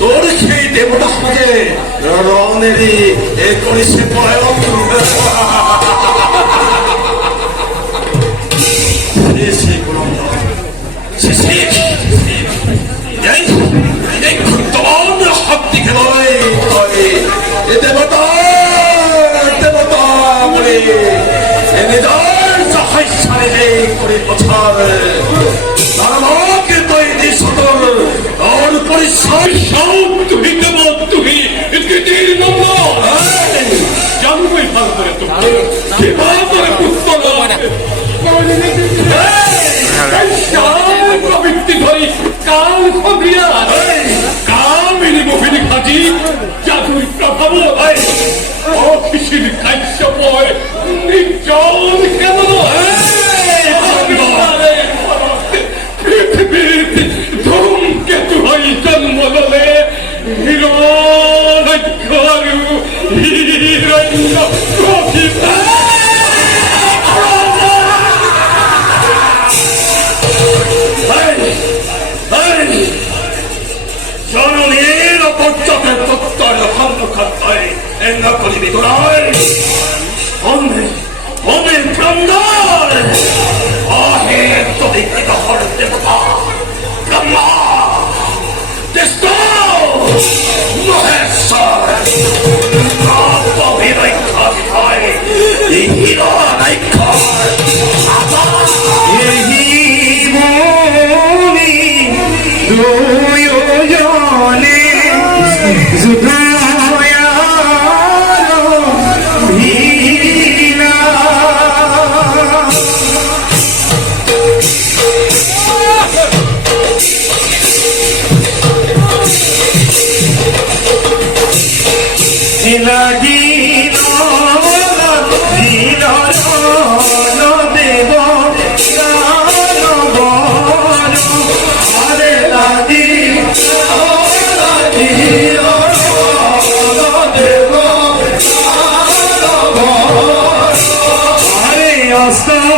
তোর সেই দেবতা সাজে রনেরই এ করিছে পয়ন শক্তি খেলয় এ দেবতা দেবতা বলে এ নিজের সাহায্যে করে বছর আমাকে তৈরি সদর और परिश्रम शाम तुम्ही कमत तुम्ही इतके देर नंबर जानू कोई फल करे तुम के बात करे पुष्प शाम को बिकती धरी काल खबिया काल मेरी मोहिनी खाजी जादू प्रभाव है ओ किसी ने कैसे बोए निजान के मनो है ধূমকেতু হই জন্ম ললে হিরণ্যকারু হিরণ্য প্রকৃতা জননীর অপর্যতের তত্ত্বয় খন্ড খাদ্যয় এন্ন করিবি তোরায় অন্যে অন্যের প্রাণদার আহে তবিকৃত হর দেবতা ব্রহ্মা দেশো মহেশ্বর আত্মবিরক্ষা বিধায় হিরো নাইক্ষা এই মনি দুয়োজনে লাগি রাস্তাতে